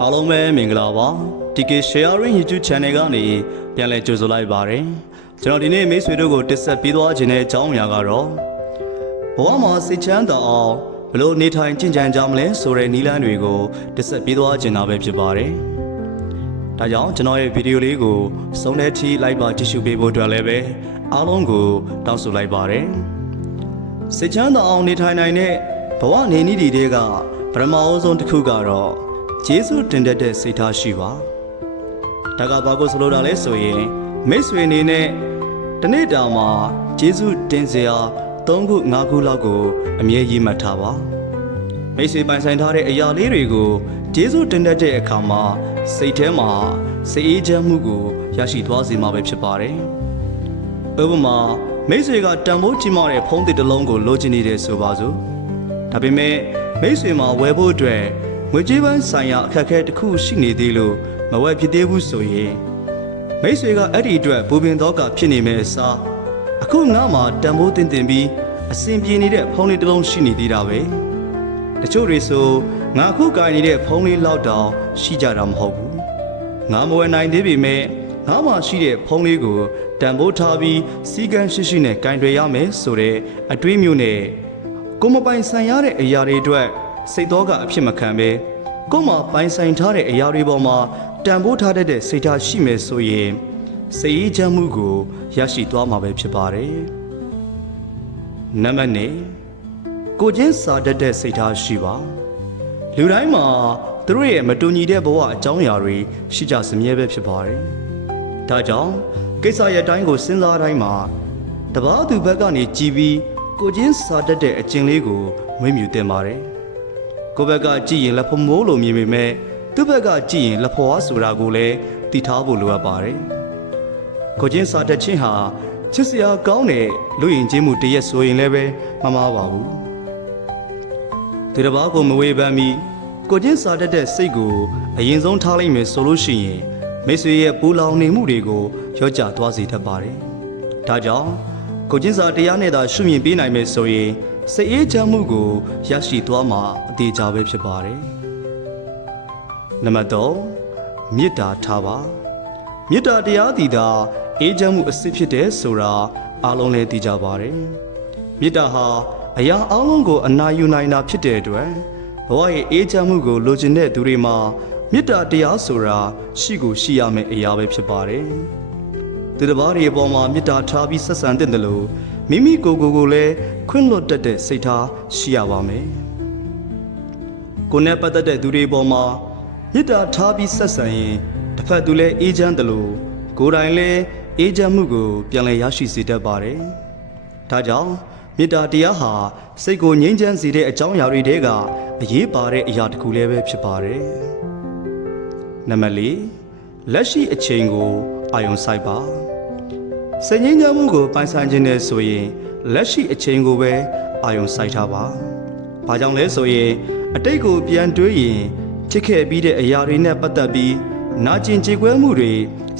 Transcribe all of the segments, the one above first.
အားလုံးပဲမင်္ဂလာပါ TK Sharing YouTube Channel ကနေပြန်လည်ကြိုဆိုလိုက်ပါတယ်ကျွန်တော်ဒီနေ့မိတ်ဆွေတို့ကိုတက်ဆက်ပေးသွားခြင်းတဲ့အကြောင်းအရာကတော့ဘဝမှာစိတ်ချမ်းသာအောင်ဘယ်လိုနေထိုင်ကျင့်ကြံကြမလဲဆိုတဲ့နည်းလမ်းတွေကိုတက်ဆက်ပေးသွားခြင်းတာပဲဖြစ်ပါတယ်ဒါကြောင့်ကျွန်တော်ရဲ့ဗီဒီယိုလေးကိုဆုံးတဲ့အထိလိုက်ပါကြည့်ရှုပေးဖို့အတွက်လည်းပဲအားလုံးကိုတောင်းဆိုလိုက်ပါတယ်စိတ်ချမ်းသာအောင်နေထိုင်နိုင်တဲ့ဘဝနေနည်းတွေကပထမအဆုံးတစ်ခုကတော့ကျေးဇူးတင်တတ်တဲ့စိတ်ထားရှိပါဒါကဘာကိုဆိုလိုတာလဲဆိုရင်မိတ်ဆွေအနေနဲ့တနေ့တာမှာကျေးဇူးတင်စရာ3ခု5ခုလောက်ကိုအမြဲရေးမှတ်ထားပါမိတ်ဆွေပိုင်ဆိုင်ထားတဲ့အရာလေးတွေကိုကျေးဇူးတင်တတ်တဲ့အခါမှာစိတ်ထဲမှာစိတ်အေးချမ်းမှုကိုရရှိသွားစေမှာပဲဖြစ်ပါတယ်ဥပမာမိတ်ဆွေကတန်ဖိုးကြီးမားတဲ့ဖုန်းတစ်လုံးကိုလိုချင်နေတယ်ဆိုပါစို့ဒါပေမဲ့မိတ်ဆွေမှာဝယ်ဖို့အတွက်ငွေကြေးပန်းဆိုင်ရာအခက်အခဲတစ်ခုရှိနေသေးလို့မဝယ်ဖြစ်သေးဘူးဆိုရင်မိတ်ဆွေကအဲ့ဒီအတွက်ပူပင်တော့ကဖြစ်နေမဲ့အစားအခုငါမှတန်ဖိုးတင်ပြီးအဆင်ပြေနေတဲ့ဖုန်းလေးတစ်လုံးရှိနေသေးတာပဲတချို့တွေဆိုငါအခုကိုင်နေတဲ့ဖုန်းလေးလောက်တောင်ရှိကြတာမဟုတ်ဘူးငါမဝယ်နိုင်သေးပေမဲ့ငါမှရှိတဲ့ဖုန်းလေးကိုတန်ဖိုးထားပြီးစီကံရှိနဲ့ကင်တွယ်ရမယ်ဆိုတဲ့အတွေးမျိုးနဲ့ကိုမပိုင်ဆိုင်ရတဲ့အရာတွေအတွက်စိတ်တော်ကအဖြစ်မခံပဲကို့မှာပိုင်ဆိုင်ထားတဲ့အရာတွေပေါ်မှာတန်ဖိုးထားတတ်တဲ့စိတ်ထားရှိမယ်ဆိုရင်စိတ်အေးချမ်းမှုကိုရရှိသွားမှာပဲဖြစ်ပါတယ်။နံပါတ်၄ကိုချင်းစာတတ်တဲ့စိတ်ထားရှိပါလူတိုင်းမှာသူတို့ရဲ့မတူညီတဲ့ဘဝအကြောင်းအရာတွေရှိကြစမြဲပဲဖြစ်ပါတယ်။ဒါကြောင့်ကိစ္စရဲ့အတိုင်းကိုစဉ်းစားတိုင်းမှာတပားသူဘက်ကနေကြည်ပြီးကိုချင်းစာတတ်တဲ့အကျင့်လေးကိုမွေးမြူတင်ပါတယ်ကိုယ့်ဘက်ကကြည့်ရင်လက်ဖမိုးလိုမြင်ပေမဲ့သူ့ဘက်ကကြည့်ရင်လက်ဖွားဆိုတာကိုလည်းသိထားဖို့လိုအပ်ပါတယ်။ကိုချင်းစာတက်ချင်းဟာချစ်စရာကောင်းတဲ့လူရင်ချင်းမှုတရက်ဆိုရင်လည်းပဲမမှားပါဘူး။ဒီတစ်ပါးကိုမဝေဖန်မီကိုချင်းစာတက်တဲ့စိတ်ကိုအရင်ဆုံးထားလိုက်မယ်ဆိုလို့ရှိရင်မိတ်ဆွေရဲ့ပူလောင်နေမှုတွေကိုရော့ကျသွားစေတတ်ပါတယ်။ဒါကြောင့်ကိုချင်းစာတရားနဲ့သာရှုမြင်ပေးနိုင်မယ်ဆိုရင်စိတ်အေးချမ်းမှုကိုရရှိသွားမှာအသေးချာပဲဖြစ်ပါတယ်။နံပါတ်3မေတ္တာထားပါမေတ္တာတရားတည်တာအေးချမ်းမှုအစစ်ဖြစ်တဲ့ဆိုတာအားလုံးလည်းသိကြပါတယ်။မေတ္တာဟာအရာအလုံးကိုအနာယူနိုင်တာဖြစ်တဲ့အတွက်ဘဝရဲ့အေးချမ်းမှုကိုလိုချင်တဲ့သူတွေမှာမေတ္တာတရားဆိုတာရှိကိုရှိရမယ့်အရာပဲဖြစ်ပါတယ်။သူတစ်ပါးတွေအပေါ်မှာမေတ္တာထားပြီးဆက်ဆံတဲ့လို့မိမိကိုယ်လည်းခွင့်လွတ်တတ်တဲ့စိတ်ထားရှိရပါမယ်။ကိုယ်နဲ့ပတ်သက်တဲ့သူတွေပေါ်မှာမေတ္တာထားပြီးဆက်ဆံရင်တစ်ဖက်သူလည်းအေးချမ်းတယ်လို့ကိုယ်တိုင်လည်းအေးချမ်းမှုကိုပြန်လည်ရရှိစေတတ်ပါတယ်။ဒါကြောင့်မေတ္တာတရားဟာစိတ်ကိုငြိမ်းချမ်းစေတဲ့အကြောင်းအရာတွေထဲကအရေးပါတဲ့အရာတစ်ခုလည်းပဲဖြစ်ပါတယ်။နံပါတ်4လက်ရှိအချိန်ကိုအာရုံစိုက်ပါစိတ်ငြိမ်းချမ်းမှုကိုပိုင်ဆိုင်ခြင်းနဲ့ဆိုရင်လက်ရှိအချိန်ကိုပဲအာရုံစိုက်ထားပါ။ဘာကြောင့်လဲဆိုရင်အတိတ်ကိုပြန်တွေးရင်ချစ်ခဲ့ပြီးတဲ့အရာတွေနဲ့ပတ်သက်ပြီးနာကျင်ကြေကွဲမှုတွေ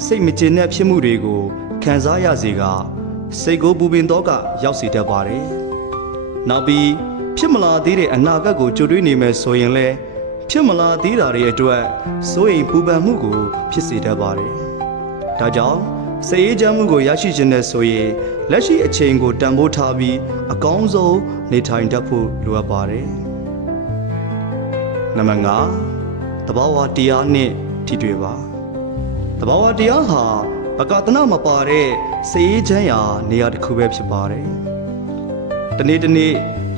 စိတ်မကျေနပ်ဖြစ်မှုတွေကိုခံစားရစေကစိတ်ကိုပူပင်တော့ကရောက်စေတတ်ပါတယ်။နောက်ပြီးဖြစ်မလာသေးတဲ့အနာဂတ်ကိုကြိုတွေးနေမယ်ဆိုရင်လည်းဖြစ်မလာသေးတာတွေအတွက်စိုးရိမ်ပူပန်မှုကိုဖြစ်စေတတ်ပါတယ်။ဒါကြောင့်စိတ်အေးချမ်းမှုကိုရရှိခြင်းနဲ့ဆိုရင်လက်ရှိအချိန်ကိုတန်ဖိုးထားပြီးအကောင်းဆုံးနေထိုင်တတ်ဖို့လိုအပ်ပါတယ်။နံပါတ်5သဘာဝတရားနဲ့ထိတွေ့ပါသဘာဝတရားဟာပကသနာမပါတဲ့စိတ်အေးချမ်းရာနေရာတစ်ခုပဲဖြစ်ပါတယ်။တနေ့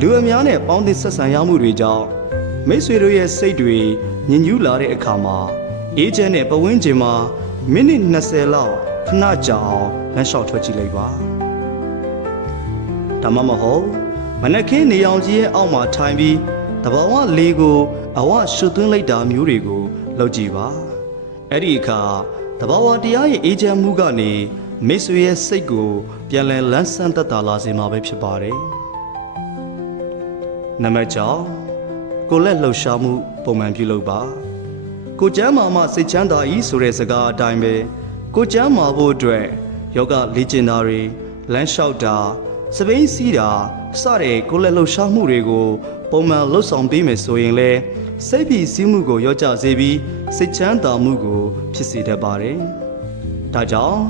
လူအများနဲ့ပေါင်းသင်းဆက်ဆံရမှုတွေကြောင့်မိတ်ဆွေတို့ရဲ့စိတ်တွေညဉ့်ညူးလာတဲ့အခါမှာအေးချမ်းတဲ့ပဝန်းကျင်မှာမိနစ်20လောက်ခဏကြာအောင်လမ်းလျှောက်ထွက်ကြည့်လိုက်ပါဒါမှမဟုတ်မနက်ခင်းနေအောင်ကြီးရဲ့အောက်မှာထိုင်ပြီးတဘာဝလေးကိုအဝရှုသွင်းလိုက်တာမျိုးတွေကိုလုပ်ကြည့်ပါအဲ့ဒီအခါတဘာဝတရားရဲ့အေးချမ်းမှုကနေမိတ်ဆွေရဲ့စိတ်ကိုပြန်လည်လန်းဆန်းသက်သာလာစေမှာပဲဖြစ်ပါတယ်နံပါတ်6ကိုလက်လှုပ်ရှားမှုပုံမှန်ပြုလုပ်ပါကိုကျမ်းမာမှစိတ်ချမ်းသာ၏ဆိုတဲ့စကားအတိုင်းပဲကိုကျမ်းမာဖို့အတွက်ယောဂလေ့ကျင့်တာတွေလမ်းလျှောက်တာစပိန်စီးတာစတဲ့ကိုလက်လှုပ်ရှားမှုတွေကို ပုံမှန်လှုပ်ဆောင်ပေးမယ်ဆိုရင်လည်းစိတ်ပြီးစည်းမှုကိုရောကြစေပြီးစိတ်ချမ်းသာမှုကိုဖြစ်စေတတ်ပါတယ်။ဒါကြောင့်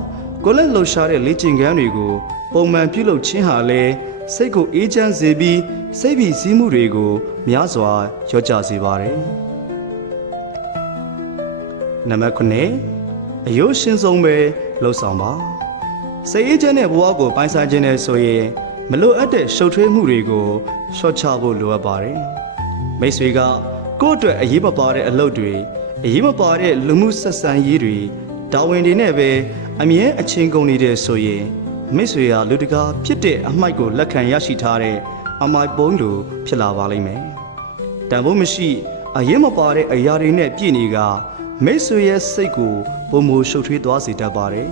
ကိုယ်လက်လှုပ်ရှားတဲ့လေ့ကျင့်ခန်းတွေကိုပုံမှန်ပြုလုပ်ခြင်းဟာလည်းစိတ်ကိုအေးချမ်းစေပြီးစိတ်ပြီးစည်းမှုတွေကိုများစွာရောကြစေပါတယ်။နံပါတ်9အယိုးရှင်းဆုံးပဲလှုပ်ဆောင်ပါစိတ်အေးချမ်းတဲ့ဘဝကိုပိုင်ဆိုင်ခြင်းနဲ့ဆိုရင်မလိုအပ်တဲ့ရှုပ်ထွေးမှုတွေကိုလျှော့ချဖို့လိုအပ်ပါတယ်မိတ်ဆွေကကိုယ့်အတွက်အရေးမပါတဲ့အလုပ်တွေအရေးမပါတဲ့လူမှုဆက်ဆံရေးတွေတာဝန်တွေနဲ့ပဲအမြဲအချင်းကုန်နေတဲ့ဆိုရင်မိတ်ဆွေဟာလူတကာဖြစ်တဲ့အမိုက်ကိုလက်ခံရရှိထားတဲ့အမိုက်ပုံးလိုဖြစ်လာပါလိမ့်မယ်တန်ဖိုးမရှိအရေးမပါတဲ့အရာတွေနဲ့ပြည့်နေကမိတ်ဆွေရဲ့စိတ်ကိုပုံမရှုပ်ထွေးသွားစေတတ်ပါတယ်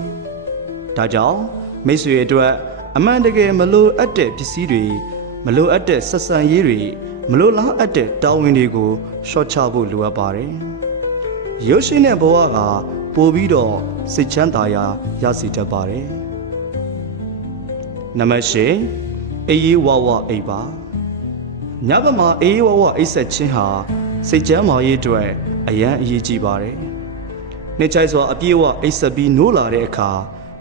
။ဒါကြောင့်မိတ်ဆွေအတွက်အမှန်တကယ်မလိုအပ်တဲ့ပစ္စည်းတွေမလိုအပ်တဲ့ဆက်ဆံရေးတွေမလိုလားအပ်တဲ့တာဝန်တွေကိုရှော့ချဖို့လိုအပ်ပါတယ်။ရုပ်ရှင်တဲ့ဘဝကပိုပြီးတော့စိတ်ချမ်းသာရာရစေတတ်ပါတယ်။နံပါတ်၈အေးအေးဝဝအိပ်ပါညဘက်မှာအေးအေးဝဝအိပ်ဆက်ခြင်းဟာစိတ်ချမ်းသာရေးအတွက်အရန်အရေးကြီးပါတယ်။နှစ်ချိုက်စွာအပြည့်အဝအိပ်ဆက်ပြီးနိုးလာတဲ့အခါ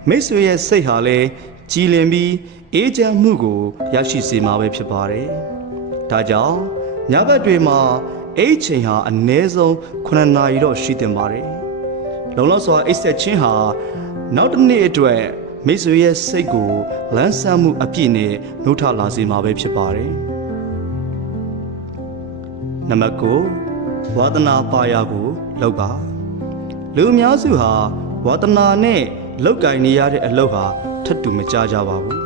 မိတ်ဆွေရဲ့စိတ်ဟာလည်းကြည်လင်ပြီးအေးချမ်းမှုကိုရရှိစေမှာပဲဖြစ်ပါတယ်။ဒါကြောင့်ညဘက်တွေမှာအိပ်ချိန်ဟာအနည်းဆုံး9နာရီတော့ရှိသင့်ပါတယ်။လုံလောက်စွာအိပ်ဆက်ခြင်းဟာနောက်တစ်နေ့အတွက်မိတ်ဆွေရဲ့စိတ်ကိုလန်းဆန်းမှုအပြည့်နဲ့နှုတ်ထလာစေမှာပဲဖြစ်ပါတယ်။နံပါတ်9ဝါသနာပါရကိုလုပ်ပါလူအများစုဟာဝါသနာနဲ့လောက်ကင်နေရတဲ့အလုပ်ဟာထပ်တူမကြကြပါဘူး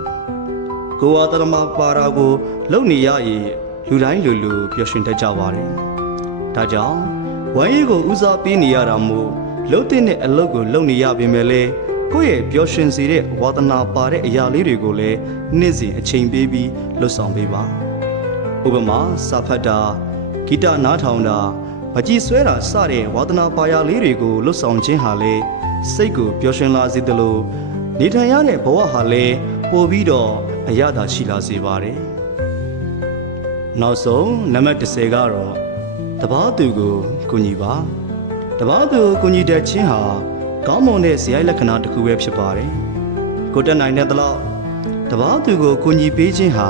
ကိုဝါသနာပါရကိုလုပ်နေရရင်လူတိုင်းလူပျော်ရွှင်တတ်ကြပါတယ်ဒါကြောင့်ဝမ်းရည်ကိုဦးစားပေးနေရတာမို့လုပ်တဲ့အလုပ်ကိုလုပ်နေရပေမဲ့လည်းကိုယ့်ရဲ့ပျော်ရွှင်စေတဲ့ဝါသနာပါတဲ့အရာလေးတွေကိုလည်းနေ့စဉ်အချိန်ပေးပြီးလှုပ်ဆောင်ပေးပါဥပမာစာဖတ်တာဂီတနားထောင်တာမကြည်ဆွဲတာစတဲ့ဝါသနာပါရလေးတွေကိုလှုပ်ဆောင်ခြင်းဟာလေစိတ်ကိုပျော်ရွှင်လာစေသလိုနေထိုင်ရတဲ့ဘဝဟာလည်းပိုပြီးတော့အရသာရှိလာစေပါတယ်။နောက်ဆုံးနံပါတ်10ကတော့တပားသူကိုကူညီပါတပားသူကူညီတဲ့ခြင်းဟာကောင်းမွန်တဲ့ဇယိုက်လက္ခဏာတစ်ခုပဲဖြစ်ပါတယ်။ကိုတက်နိုင်တဲ့လောက်တပားသူကိုကူညီပေးခြင်းဟာ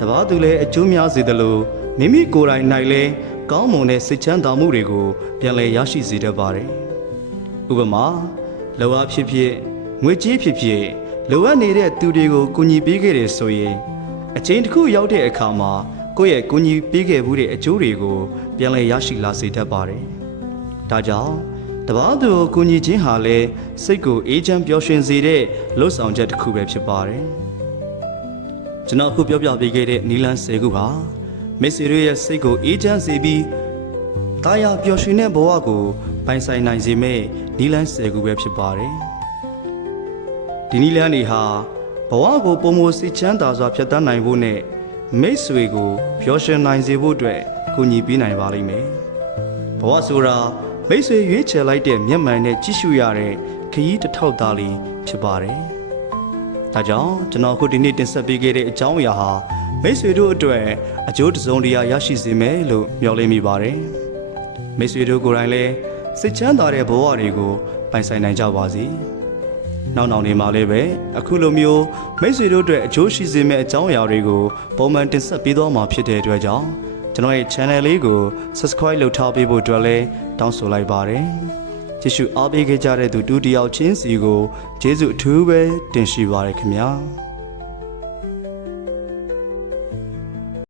တပားသူလည်းအကျိုးများစေသလိုမိမိကိုယ်တိုင်နိုင်လည်းကောင်းမွန်တဲ့စိတ်ချမ်းသာမှုတွေကိုပြန်လည်ရရှိစေတတ်ပါတယ်။ဥပမာလောအားဖြစ်ဖြစ်ငွေကြေးဖြစ်ဖြစ်လိုအပ်နေတဲ့သူတွေကိုကူညီပေးခဲ့တယ်ဆိုရင်အချိန်တစ်ခုရောက်တဲ့အခါမှာကိုယ့်ရဲ့ကူညီပေးခဲ့မှုတဲ့အကျိုးတွေကိုပြန်လည်ရရှိလာစေတတ်ပါတယ်။ဒါကြောင့်တပားသူကိုကူညီခြင်းဟာလည်းစိတ်ကိုအေးချမ်းပျော်ရွှင်စေတဲ့လှုပ်ဆောင်ချက်တစ်ခုပဲဖြစ်ပါတယ်။ကျွန်တော်အခုပြောပြပေးခဲ့တဲ့နီလန်း10ခုဟာမိတ်ဆွေတို့ရဲ့စိတ်ကိုအေးချမ်းစေပြီးတာယာပျော်ရွှင်တဲ့ဘဝကိုပိုင်ဆိုင်နိုင်စေမယ့်နီလန်း10ခုပဲဖြစ်ပါတယ်။ဒီနီလန်းတွေဟာဘဝကိုပုံမစိတ်ချမ်းသာစွာဖြတ်သန်းနိုင်ဖို့နဲ့မိတ်ဆွေကိုပျော်ရွှင်နိုင်စေဖို့အတွက်ကူညီပေးနိုင်ပါလိမ့်မယ်။ဘဝဆိုတာမိတ်ဆွေရွေးချယ်လိုက်တဲ့မျက်မှန်နဲ့ကြည့်ရှုရတဲ့ခရီးတစ်ထောက်သားလေးဖြစ်ပါတယ်။ဒါကြောင့်ကျွန်တော်အခုဒီနေ့တင်ဆက်ပေးခဲ့တဲ့အကြောင်းအရာဟာမိတ်ဆွေတို့အတွက်အကျိုးတစုံတရာရရှိစေမယ်လို့မျှော်လင့်မိပါတယ်။မိတ်ဆွေတို့ကိုယ်တိုင်လည်းစိတ်ချမ်းသာတဲ့ဘဝတွေကိုပိုင်ဆိုင်နိုင်ကြပါစေ။နောက်နေမှာလည်းပဲအခုလိုမျိုးမိတ်ဆွေတို့အတွက်အကျိုးရှိစေမယ့်အကြောင်းအရာတွေကိုပုံမှန်တင်ဆက်ပေးသွားမှာဖြစ်တဲ့အတွက်ကြောင့်ကျွန်တော်ရဲ့ channel လေးကို subscribe လုပ်ထားပေးဖို့အတွက်လည်းတောင်းဆိုလိုက်ပါတယ်။ကြည့်ရှုအားပေးခဲ့ကြတဲ့သူတူတယောက်ချင်းစီကိုကျေးဇူးအထူးပဲတင်ရှိပါရခင်ဗျာ။